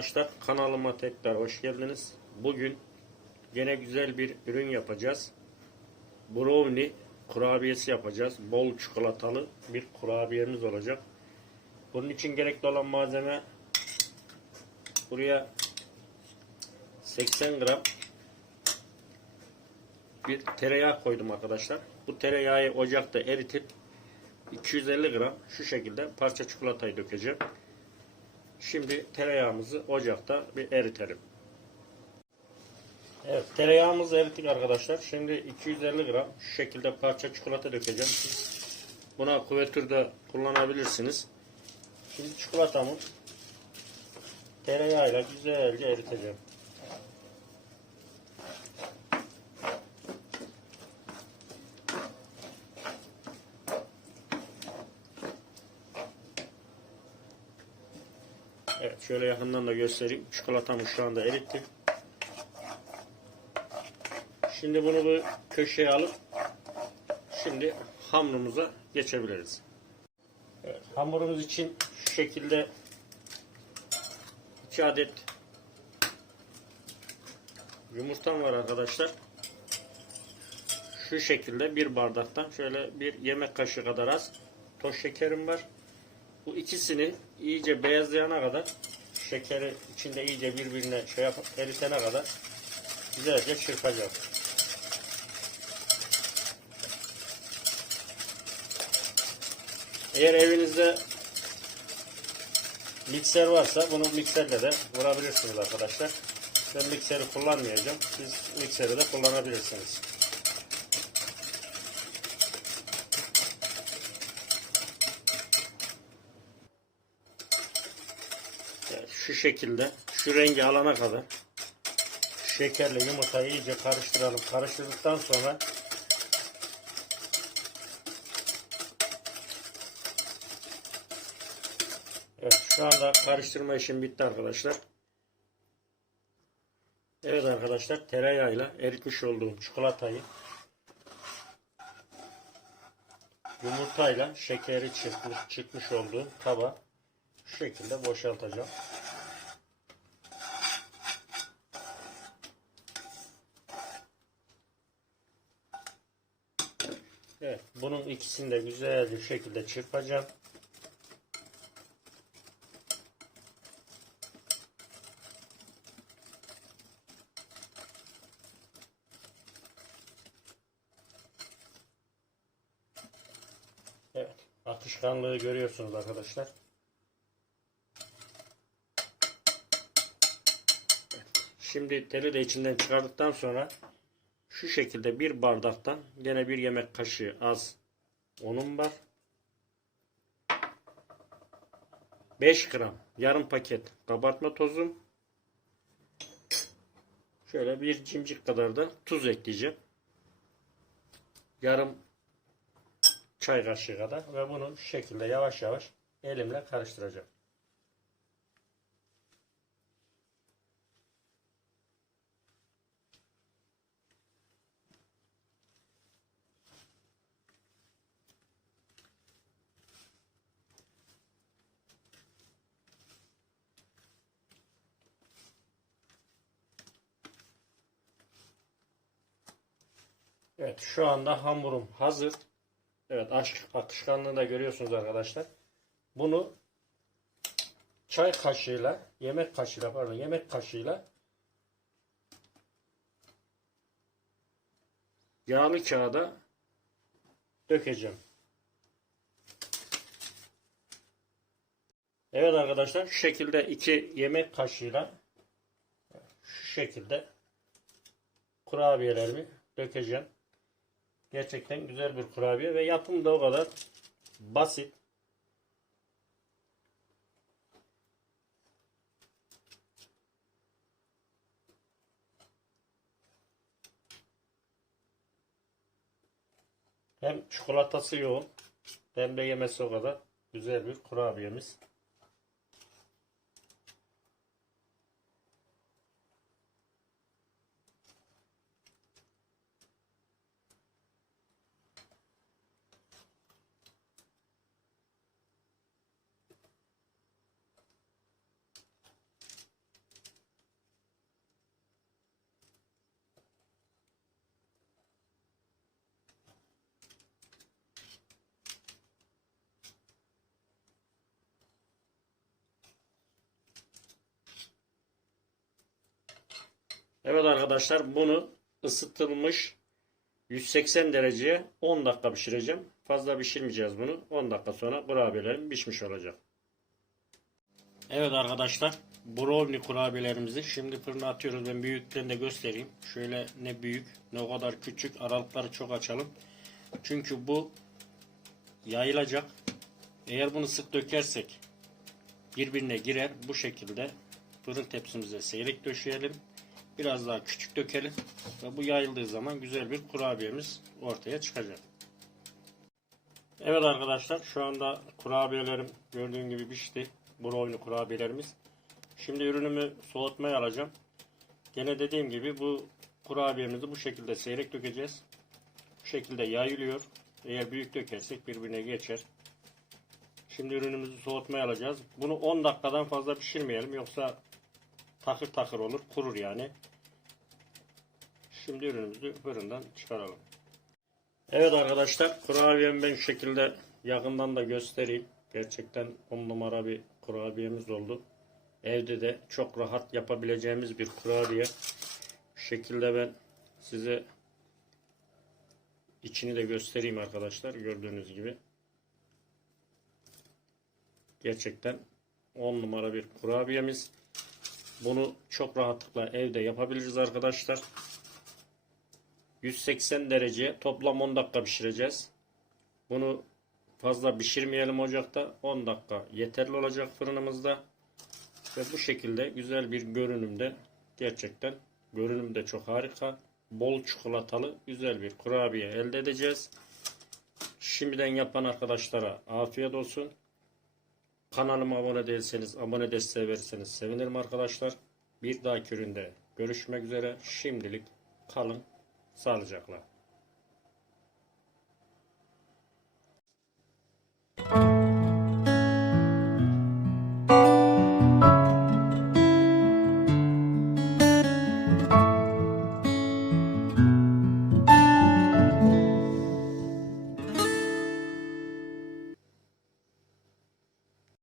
arkadaşlar kanalıma tekrar hoş geldiniz. Bugün yine güzel bir ürün yapacağız. Brownie kurabiyesi yapacağız. Bol çikolatalı bir kurabiyemiz olacak. Bunun için gerekli olan malzeme buraya 80 gram bir tereyağı koydum arkadaşlar. Bu tereyağı ocakta eritip 250 gram şu şekilde parça çikolatayı dökeceğim. Şimdi tereyağımızı ocakta bir eritelim. Evet tereyağımızı erittik arkadaşlar. Şimdi 250 gram şu şekilde parça çikolata dökeceğim. Siz buna kuvertür de kullanabilirsiniz. Şimdi çikolatamı tereyağıyla güzelce eriteceğim. Evet şöyle yakından da göstereyim. Çikolatamı şu anda erittim. Şimdi bunu bu köşeye alıp şimdi hamurumuza geçebiliriz. Evet, hamurumuz için şu şekilde 2 adet yumurtam var arkadaşlar. Şu şekilde bir bardaktan şöyle bir yemek kaşığı kadar az toz şekerim var. Bu ikisini iyice beyazlayana kadar şekeri içinde iyice birbirine şey yapıp eritene kadar güzelce çırpacağım. Eğer evinizde mikser varsa bunu mikserle de vurabilirsiniz arkadaşlar. Ben mikseri kullanmayacağım. Siz mikseri de kullanabilirsiniz. Evet, şu şekilde şu rengi alana kadar şekerle yumurtayı iyice karıştıralım. Karıştırdıktan sonra Evet şu anda karıştırma işim bitti arkadaşlar. Evet arkadaşlar tereyağıyla eritmiş olduğum çikolatayı yumurtayla şekeri çıkmış, çıkmış olduğum kaba şu şekilde boşaltacağım. Evet, bunun ikisini de güzel bir şekilde çırpacağım. Evet, akışkanlığı görüyorsunuz arkadaşlar. Şimdi teli de içinden çıkardıktan sonra şu şekilde bir bardaktan gene bir yemek kaşığı az unum var. 5 gram yarım paket kabartma tozum. Şöyle bir cimcik kadar da tuz ekleyeceğim. Yarım çay kaşığı kadar ve bunu şu şekilde yavaş yavaş elimle karıştıracağım. Evet şu anda hamurum hazır. Evet akışkanlığı da görüyorsunuz arkadaşlar. Bunu çay kaşığıyla, yemek kaşığıyla pardon yemek kaşığıyla yağlı kağıda dökeceğim. Evet arkadaşlar şu şekilde iki yemek kaşığıyla şu şekilde kurabiyelerimi dökeceğim. Gerçekten güzel bir kurabiye ve yapım da o kadar basit. Hem çikolatası yoğun hem de yemesi o kadar güzel bir kurabiyemiz. Evet arkadaşlar bunu ısıtılmış 180 dereceye 10 dakika pişireceğim. Fazla pişirmeyeceğiz bunu. 10 dakika sonra kurabiyelerim pişmiş olacak. Evet arkadaşlar brownie kurabiyelerimizi şimdi fırına atıyoruz. Ben büyüklerini de göstereyim. Şöyle ne büyük ne o kadar küçük aralıkları çok açalım. Çünkü bu yayılacak. Eğer bunu sık dökersek birbirine girer. Bu şekilde fırın tepsimize seyrek döşeyelim. Biraz daha küçük dökelim. Ve bu yayıldığı zaman güzel bir kurabiyemiz ortaya çıkacak. Evet arkadaşlar şu anda kurabiyelerim gördüğün gibi pişti. Brownie kurabiyelerimiz. Şimdi ürünümü soğutmaya alacağım. Gene dediğim gibi bu kurabiyemizi bu şekilde seyrek dökeceğiz. Bu şekilde yayılıyor. Eğer büyük dökersek birbirine geçer. Şimdi ürünümüzü soğutmaya alacağız. Bunu 10 dakikadan fazla pişirmeyelim yoksa takır takır olur, kurur yani. Şimdi ürünümüzü fırından çıkaralım. Evet arkadaşlar, kurabiyemi ben şu şekilde yakından da göstereyim. Gerçekten 10 numara bir kurabiyemiz oldu. Evde de çok rahat yapabileceğimiz bir kurabiye. Şu şekilde ben size içini de göstereyim arkadaşlar. Gördüğünüz gibi. Gerçekten 10 numara bir kurabiyemiz. Bunu çok rahatlıkla evde yapabiliriz arkadaşlar. 180 derece toplam 10 dakika pişireceğiz. Bunu fazla pişirmeyelim ocakta. 10 dakika yeterli olacak fırınımızda. Ve bu şekilde güzel bir görünümde gerçekten görünüm de çok harika. Bol çikolatalı güzel bir kurabiye elde edeceğiz. Şimdiden yapan arkadaşlara afiyet olsun. Kanalıma abone değilseniz abone desteği verirseniz sevinirim arkadaşlar. Bir dahaki üründe görüşmek üzere. Şimdilik kalın sağlıcakla.